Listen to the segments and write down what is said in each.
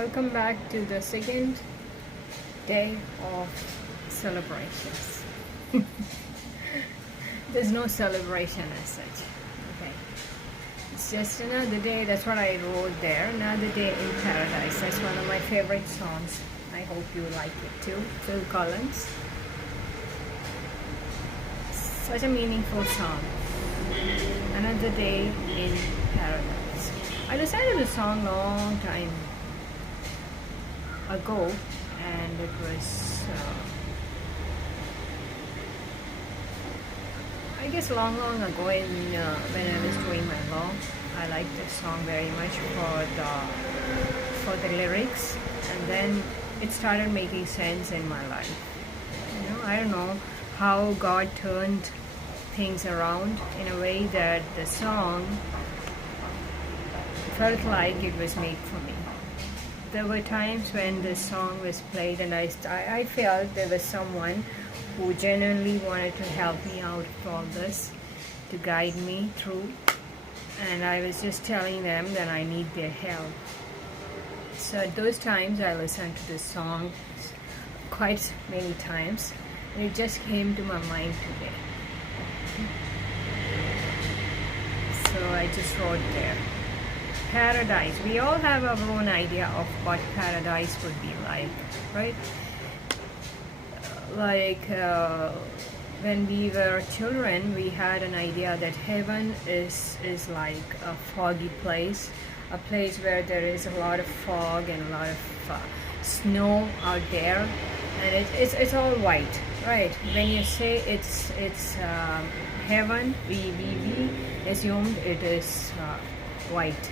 Welcome back to the second day of celebrations. There's no celebration as such. Okay. It's just another day. That's what I wrote there. Another day in paradise. That's one of my favorite songs. I hope you like it too. Phil Collins. Such a meaningful song. Another day in paradise. I decided the song long time ago, and it was I guess long ago when I was doing my law. I liked this song very much for the lyrics, and then it started making sense in my life. I don't know how God turned things around in a way that the song felt like it was made for me. There were times when this song was played and I felt there was someone who genuinely wanted to help me out of all this, to guide me through, and I was just telling them that I need their help. So at those times I listened to this song quite many times, and it just came to my mind today. So I just wrote there. Paradise. We all have our own idea of what paradise would be like, right? When we were children, we had an idea that heaven is like a foggy place, a place where there is a lot of fog and a lot of snow out there, and it's all white, right? When you say it's heaven, we assumed it is white.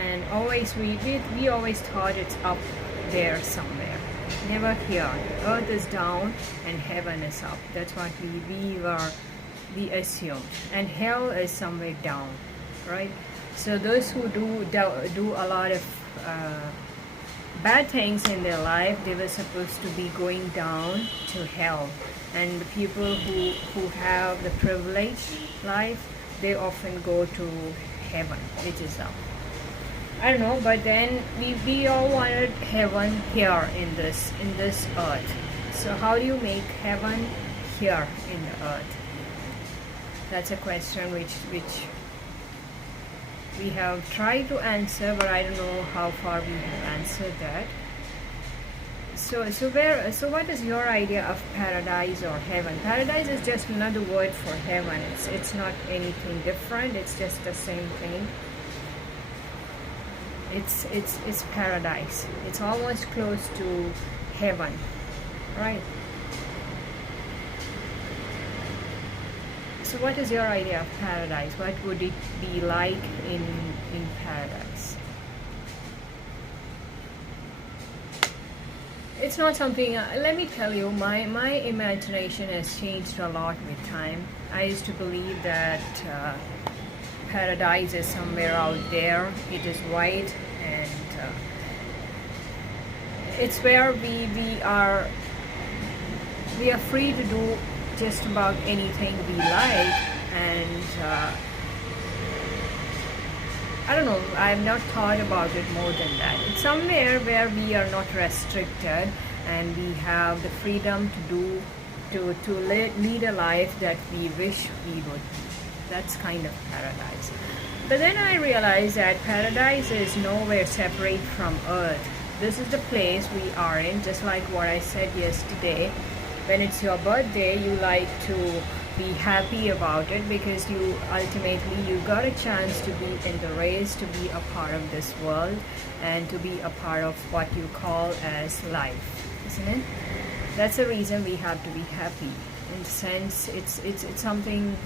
And always we always thought it's up there somewhere, never here. Earth is down and heaven is up. That's what we assumed. And hell is somewhere down, right? So those who do a lot of bad things in their life, they were supposed to be going down to hell. And the people who have the privileged life, they often go to heaven, which is up. I don't know, but then we all wanted heaven here in this earth. So how do you make heaven here in the earth? That's a question which we have tried to answer, but I don't know how far we have answered that. So what is your idea of paradise or heaven? Paradise is just another word for heaven. It's not anything different. It's just the same thing. It's paradise. It's almost close to heaven, right? So what is your idea of paradise? What would it be like in paradise? It's not something, let me tell you, my imagination has changed a lot with time. I used to believe that paradise is somewhere out there. It is white, and it's where we are free to do just about anything we like. And I don't know, I have not thought about it more than that. It's somewhere where we are not restricted and we have the freedom to lead a life that we wish we would be. That's kind of paradise. But then I realized that paradise is nowhere separate from earth. This is the place we are in, just like what I said yesterday. When it's your birthday, you like to be happy about it because you got a chance to be in the race, to be a part of this world, and to be a part of what you call as life, isn't it? That's the reason we have to be happy. In the sense, it's something.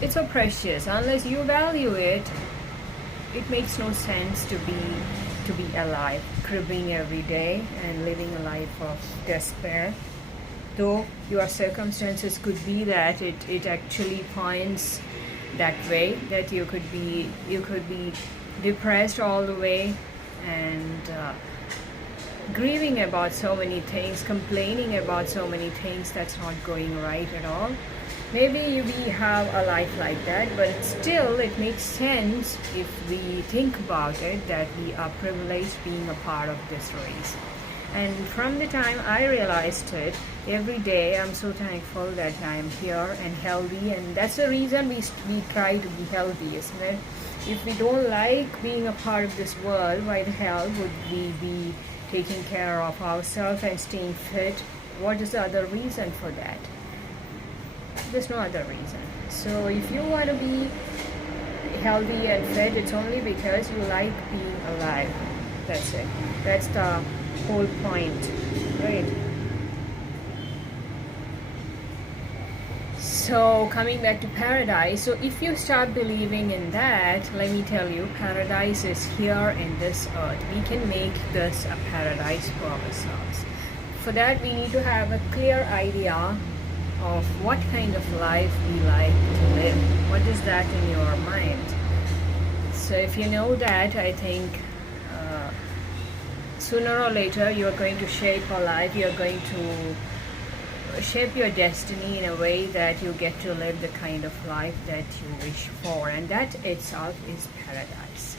It's so precious. Unless you value it, it makes no sense to be alive, cribbing every day and living a life of despair. Though your circumstances could be that it actually points that way, that you could be depressed all the way and grieving about so many things, complaining about so many things that's not going right at all. Maybe we have a life like that, but still it makes sense if we think about it that we are privileged being a part of this race. And from the time I realized it, every day I'm so thankful that I am here and healthy, and that's the reason we try to be healthy, isn't it? If we don't like being a part of this world, why the hell would we be taking care of ourselves and staying fit? What is the other reason for that? There's no other reason. So if you want to be healthy and fit, it's only because you like being alive. That's it. That's the whole point, right? So coming back to paradise, so if you start believing in that, let me tell you, paradise is here in this earth. We can make this a paradise for ourselves. For that, we need to have a clear idea of what kind of life we like to live. What is that in your mind? So if you know that, I think sooner or later you are going to shape a life. You are going to shape your destiny in a way that you get to live the kind of life that you wish for, and that itself is paradise.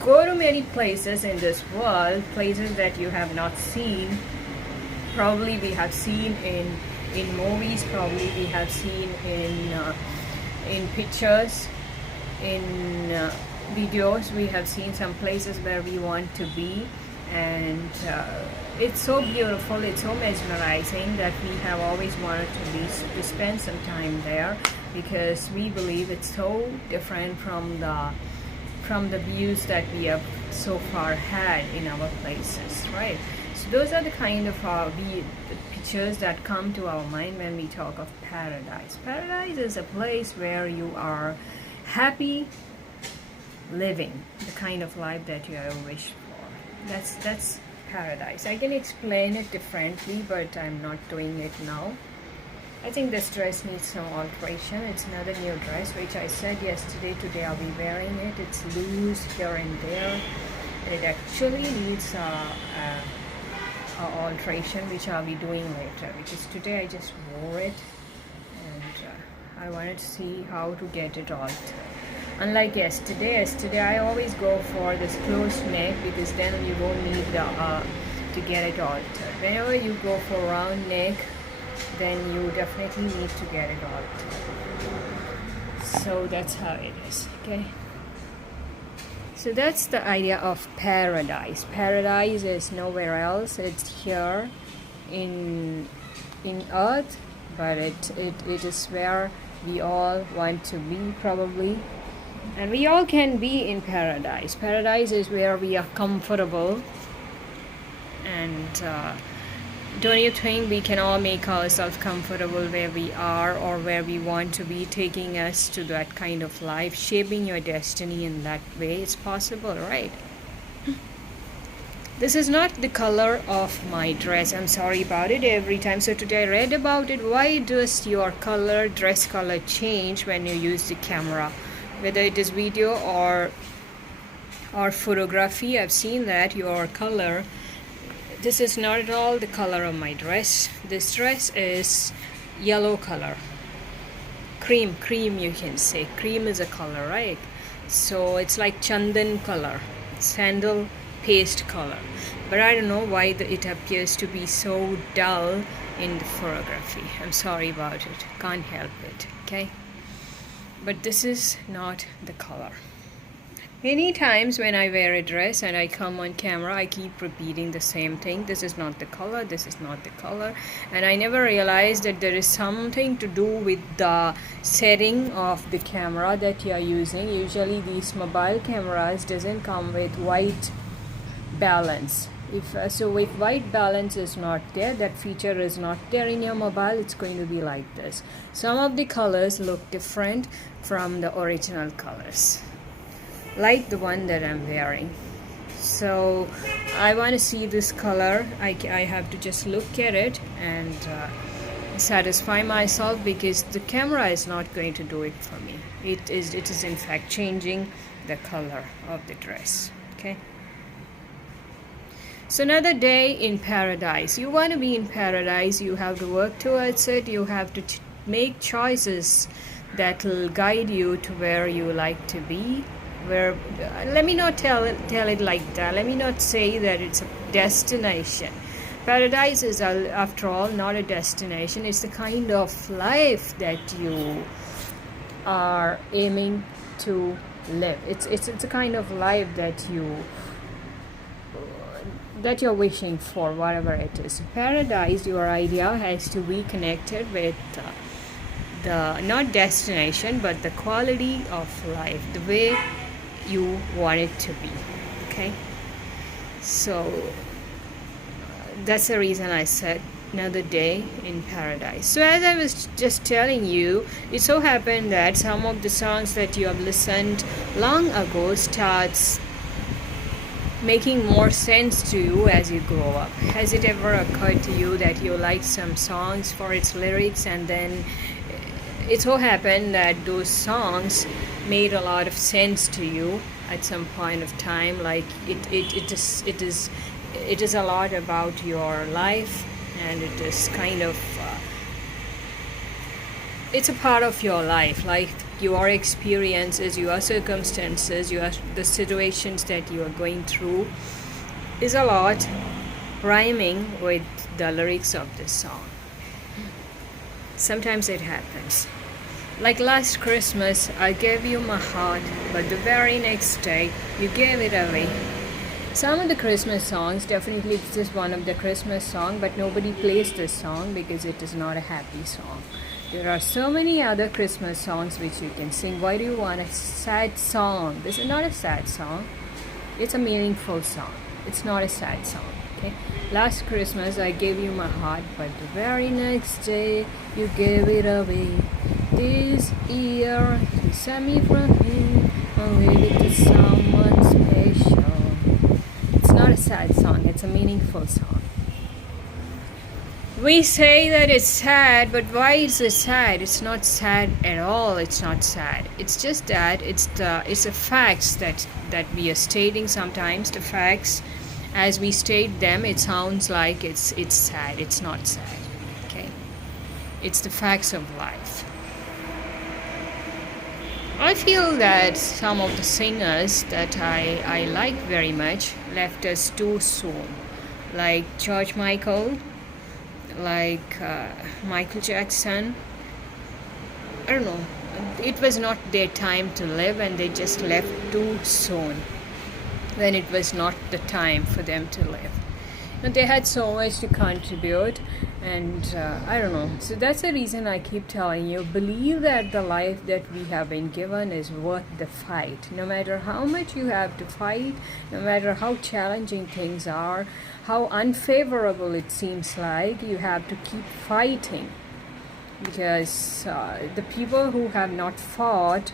Go to many places in this world, places that you have not seen. Probably we have seen in movies, probably we have seen in pictures, in videos. We have seen some places where we want to be, and it's so beautiful, it's so mesmerizing that we have always wanted to spend some time there, because we believe it's so different from the views that we have so far had in our places, right? So those are the kind of the pictures that come to our mind when we talk of paradise. Paradise is a place where you are happy living the kind of life that you have wished for. That's paradise. I can explain it differently, but I'm not doing it now. I think this dress needs some alteration. It's another new dress, which I said yesterday. Today I'll be wearing it. It's loose here and there, and it actually needs alteration, which I'll be doing later, because today I just wore it and I wanted to see how to get it altered. Unlike yesterday I always go for this closed neck, because then you don't need to get it altered. Whenever you go for round neck, then you definitely need to get it altered. So that's how it is, okay? So that's the idea of paradise. Paradise is nowhere else. It's here in earth, but it is where we all want to be, probably. And we all can be in paradise. Paradise is where we are comfortable. And don't you think we can all make ourselves comfortable where we are or where we want to be, taking us to that kind of life, shaping your destiny in that way? It's possible, right? This is not the color of my dress. I'm sorry about it every time. So today I read about it. Why does your color, dress color, change when you use the camera? Whether it is video or photography, I've seen that your color, this is not at all the color of my dress. This dress is yellow color. Cream you can say. Cream is a color, right? So it's like chandan color, sandal paste color. But I don't know why it appears to be so dull in the photography. I'm sorry about it. Can't help it, okay? But this is not the color. Many times when I wear a dress and I come on camera, I keep repeating the same thing. This is not the color, this is not the color. And I never realized that there is something to do with the setting of the camera that you are using. Usually these mobile cameras doesn't come with white balance. If white balance is not there, that feature is not there in your mobile, it's going to be like this. Some of the colors look different from the original colors, like the one that I'm wearing. So I want to see this color. I have to just look at it and satisfy myself, because the camera is not going to do it for me. It is in fact changing the color of the dress, okay? So another day in paradise. You want to be in paradise, you have to work towards it, you have to make choices that will guide you to where you like to be. Where let me not tell it like that. Let me not say that it's a destination. Paradise is, after all, not a destination. It's the kind of life that you are aiming to live. It's a kind of life that you're wishing for, whatever it is. Paradise, your idea has to be connected with the not destination, but the quality of life, the way you want it to be. Okay, so that's the reason I said another day in paradise. So as I was just telling you, it so happened that some of the songs that you have listened long ago starts making more sense to you as you grow up. Has it ever occurred to you that you like some songs for its lyrics, and then it so happened that those songs made a lot of sense to you at some point of time? Like it is a lot about your life, and it is kind of it's a part of your life, like your experiences, your circumstances, the situations that you are going through is a lot rhyming with the lyrics of this song. Sometimes it happens. Like last Christmas, I gave you my heart, but the very next day, you gave it away. Some of the Christmas songs, definitely this is one of the Christmas songs, but nobody plays this song because it is not a happy song. There are so many other Christmas songs which you can sing. Why do you want a sad song? This is not a sad song. It's a meaningful song. It's not a sad song. Okay. Last Christmas I gave you my heart, but the very next day you gave it away. This year you sent me from here and gave it to someone special. It's not a sad song. It's a meaningful song. We say that it's sad, but why is it sad? It's not sad at all. It's not sad. It's just that it's the facts that we are stating. Sometimes the facts, as we state them, it sounds like it's sad. It's not sad. Okay, it's the facts of life. I feel that some of the singers that I like very much left us too soon, like George Michael, like Michael Jackson. I don't know, it was not their time to live, and they just left too soon when it was not the time for them to live. And they had so much to contribute, and I don't know. So that's the reason I keep telling you, believe that the life that we have been given is worth the fight. No matter how much you have to fight, no matter how challenging things are, how unfavorable it seems like, you have to keep fighting. Because the people who have not fought,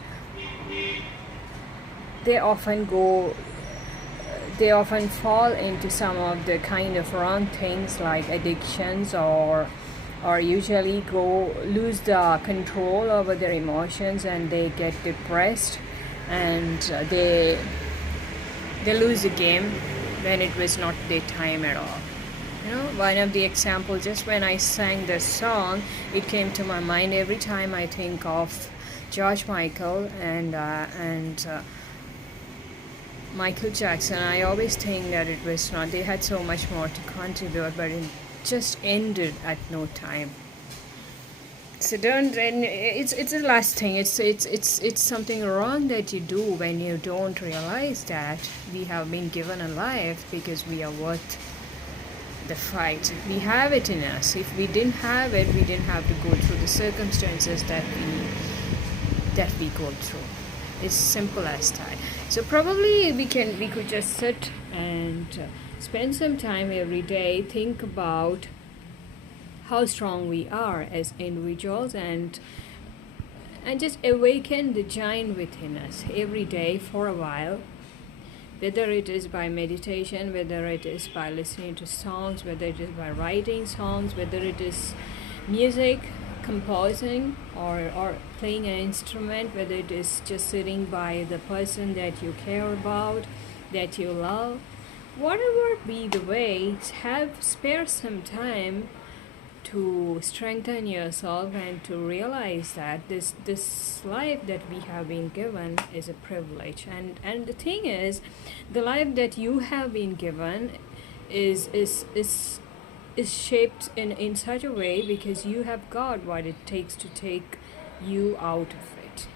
they often fall into some of the kind of wrong things like addictions, or usually lose the control over their emotions, and they get depressed, and they lose the game when it was not their time at all. You know, one of the examples, just when I sang this song, it came to my mind every time I think of George Michael and Michael Jackson. I always think that it was not, they had so much more to contribute, but it just ended at no time. So it's the last thing. It's something wrong that you do when you don't realize that we have been given a life because we are worth the fight. We have it in us. If we didn't have it, we didn't have to go through the circumstances that we go through. It's simple as that. So probably we could just sit and spend some time every day, think about how strong we are as individuals, and just awaken the giant within us every day for a while, whether it is by meditation, whether it is by listening to songs, whether it is by writing songs, whether it is music, composing, or playing an instrument, whether it is just sitting by the person that you care about, that you love. whatever be the way, spare some time to strengthen yourself and to realize that this life that we have been given is a privilege. And the thing is, the life that you have been given is shaped in such a way because you have got what it takes to take you out of it,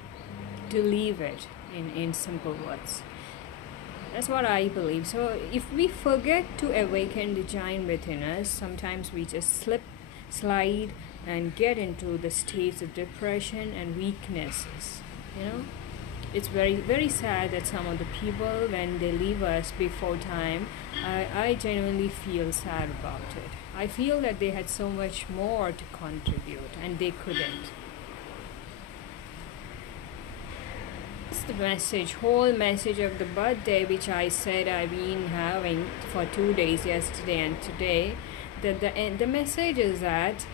to leave it, in simple words. That's what I believe. So if we forget to awaken the giant within us, sometimes we just slide and get into the states of depression and weaknesses. It's very, very sad that some of the people, when they leave us before time, I genuinely feel sad about it. I feel that they had so much more to contribute and they couldn't. The whole message of the birthday, which I said I've been having for 2 days, yesterday and today. The message is that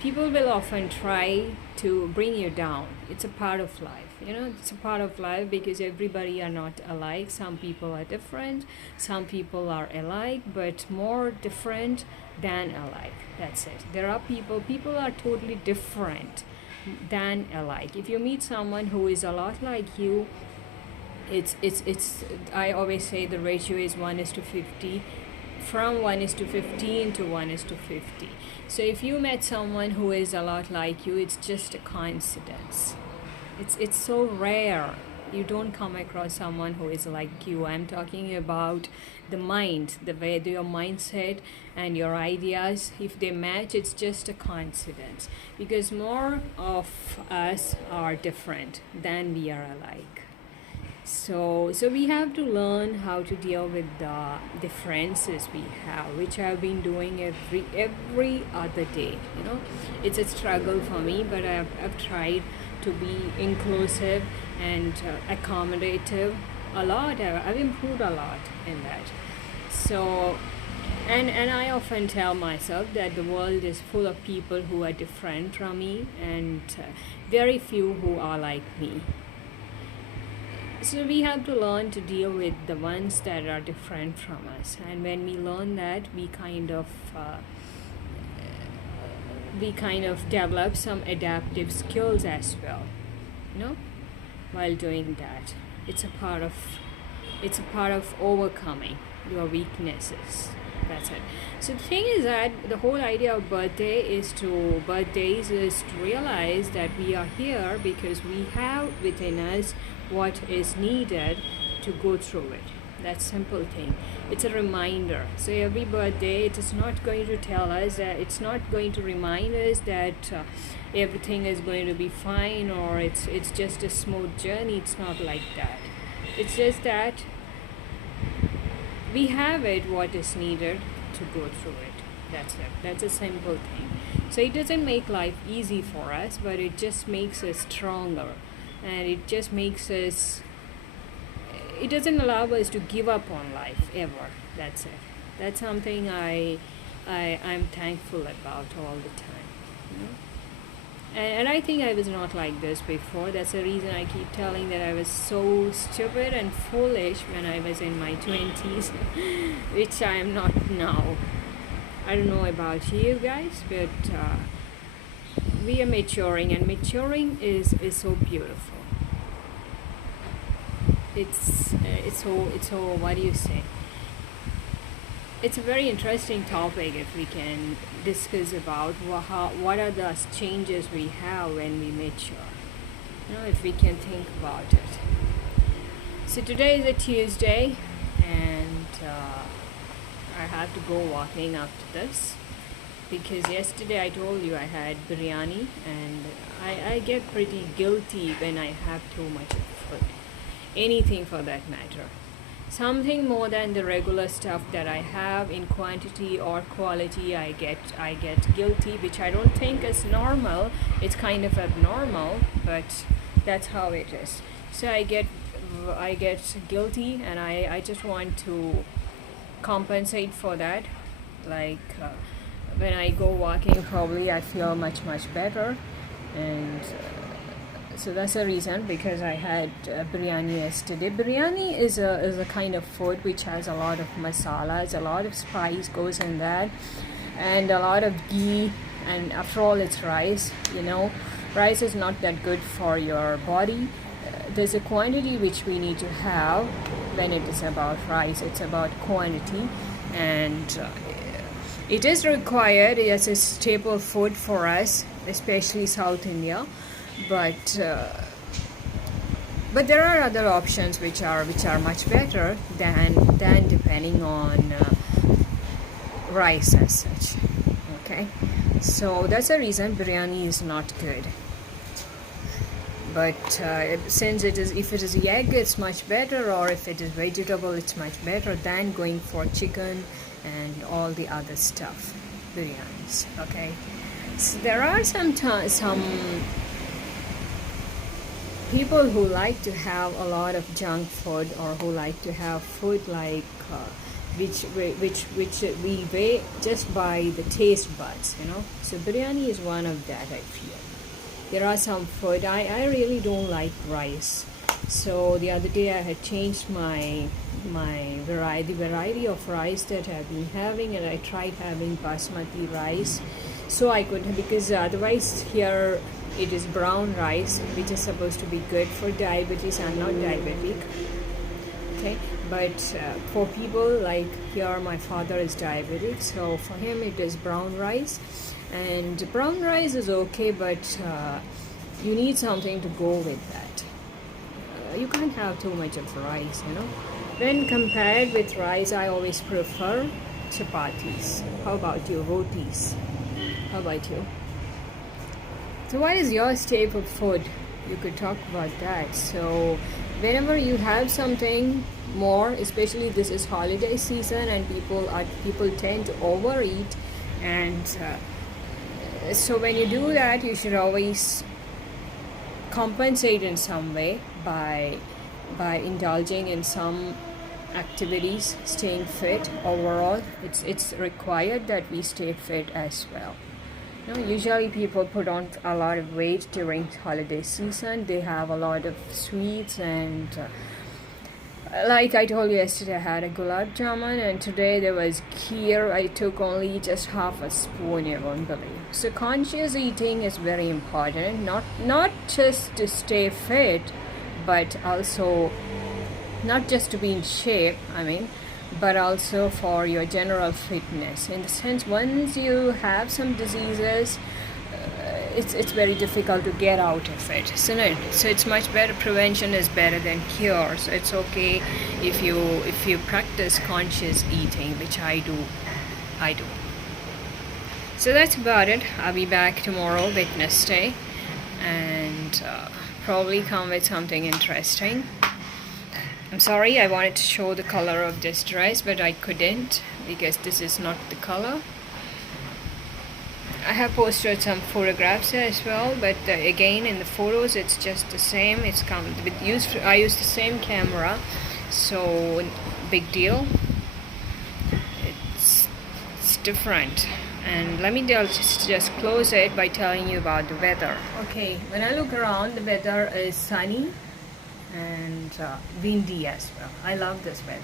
people will often try to bring you down. It's a part of life. It's a part of life because everybody are not alike. Some people are different. Some people are alike, but more different than alike. That's it. There are people are totally different than alike. If you meet someone who is a lot like you, it's I always say the ratio is 1:50, from 1:15 to 1:50. So if you met someone who is a lot like you, it's just a coincidence. It's so rare. You don't come across someone who is like you. I'm talking about the mind, the way your mindset and your ideas, if they match, it's just a coincidence, because more of us are different than we are alike. So we have to learn how to deal with the differences we have, which I've been doing every other day. It's a struggle for me, but I've tried to be inclusive and accommodative a lot. I've improved a lot in that. So and I often tell myself that the world is full of people who are different from me, and very few who are like me. So we have to learn to deal with the ones that are different from us, and when we learn that, we kind of develop some adaptive skills as well. While doing that, it's a part of overcoming your weaknesses. That's it. So the thing is that the whole idea of birthdays is to realize that we are here because we have within us what is needed to go through it. That simple thing. It's a reminder. So every birthday, it is not going to tell us that, it's not going to remind us that everything is going to be fine, or it's just a smooth journey. It's not like that. It's just that we have it, what is needed to go through it. That's it. That's a simple thing. So it doesn't make life easy for us, but it just makes us stronger, and it just makes us, it doesn't allow us to give up on life ever. That's it. That's something I'm thankful about all the time. And I think I was not like this before. That's the reason I keep telling that I was so stupid and foolish when I was in my 20s, which I am not now. I don't know about you guys, but we are maturing, and maturing is so beautiful. It's so what do you say? It's a very interesting topic if we can discuss about what are the changes we have when we mature. If we can think about it. So today is a Tuesday, and I have to go walking after this, because yesterday I told you I had biryani, and I get pretty guilty when I have too much of food. Anything for that matter. Something more than the regular stuff that I have in quantity or quality, I get guilty, which I don't think is normal. It's kind of abnormal, but that's how it is. So I get guilty, and I just want to compensate for that. Like when I go walking, probably I feel much better, and So that's the reason, because I had biryani yesterday. Biryani is a kind of food which has a lot of masalas, a lot of spice goes in that, and a lot of ghee. And after all, it's rice. Rice is not that good for your body. There's a quantity which we need to have when it is about rice. It's about quantity, and it is required as a staple food for us, especially South India. But there are other options which are much better than depending on rice as such. Okay, so that's the reason biryani is not good. But since if it is egg, it's much better, or if it is vegetable, it's much better than going for chicken and all the other stuff, biryanis. Okay, so there are some people who like to have a lot of junk food, or who like to have food like which we weigh just by the taste buds. So biryani is one of that, I feel. There are some food I really don't like rice. So the other day I had changed my variety of rice that I've been having, and I tried having basmati rice. So I could, because otherwise here it is brown rice, which is supposed to be good for diabetes. I'm not diabetic, okay, but for people like here, my father is diabetic, so for him it is brown rice. And brown rice is okay, but you need something to go with that. You can't have too much of rice. When compared with rice, I always prefer chapatis. How about you? Rotis. How about you? So what is your staple food? You could talk about that. So whenever you have something more, especially this is holiday season, and people tend to overeat, and so when you do that, you should always compensate in some way by indulging in some activities, staying fit. Overall, it's required that we stay fit as well. Usually people put on a lot of weight during holiday season. They have a lot of sweets, and like I told you yesterday, I had a gulab jamun, and today there was kheer. I took only just half a spoon, you won't believe. So conscious eating is very important, not just to stay fit, but also not just to be in shape, but also for your general fitness. In the sense, once you have some diseases, it's very difficult to get out of it, isn't it? So it's much better. Prevention is better than cure. So it's okay if you practice conscious eating, which I do. So that's about it. I'll be back tomorrow, Wednesday, and probably come with something interesting. I'm sorry, I wanted to show the color of this dress, but I couldn't because this is not the color. I have posted some photographs as well, but again, in the photos it's just the same. I use the same camera, so big deal. It's different. And let me just close it by telling you about the weather. Okay, when I look around, the weather is sunny and windy as well. I love this weather.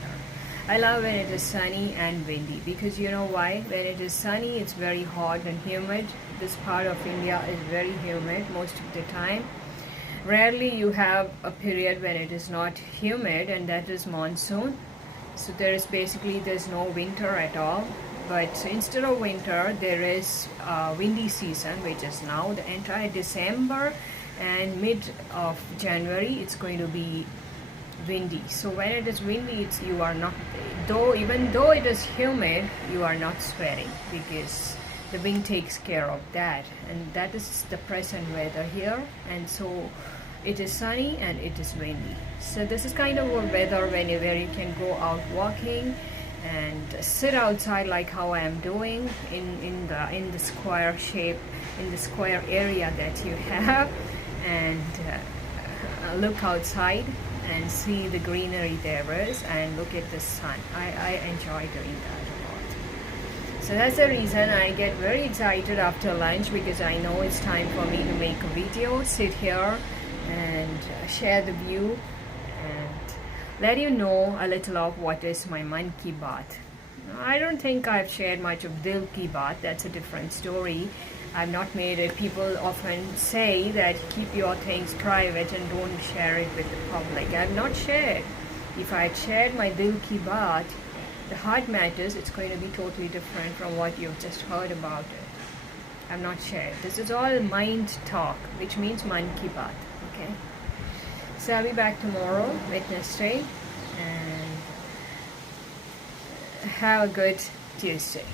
I love when it is sunny and windy, because you know why? When it is sunny, it's very hot and humid. This part of India is very humid most of the time. Rarely you have a period when it is not humid, and that is monsoon. So there's no winter at all. But instead of winter, there is windy season, which is now the entire December and mid of January. It's going to be windy. So when it is windy, you are not, even though it is humid, you are not sweating, because the wind takes care of that. And that is the present weather here. And so it is sunny and it is windy. So this is kind of a weather where you can go out walking and sit outside, like how I am doing in the square shape, in the square area that you have, and look outside and see the greenery there is, and look at the sun. I enjoy doing that a lot. So that's the reason I get very excited after lunch, because I know it's time for me to make a video, sit here and share the view and let you know a little of what is my Man Ki Baat. I don't think I've shared much of Dil Ki Baat. That's a different story. I've not made it. People often say that keep your things private and don't share it with the public. I've not shared. If I had shared my Dil Ki Baat, the heart matters, it's going to be totally different from what you've just heard about it. I've not shared. This is all mind talk, which means Man Ki Baat. Okay? So I'll be back tomorrow, Wednesday, and have a good Tuesday.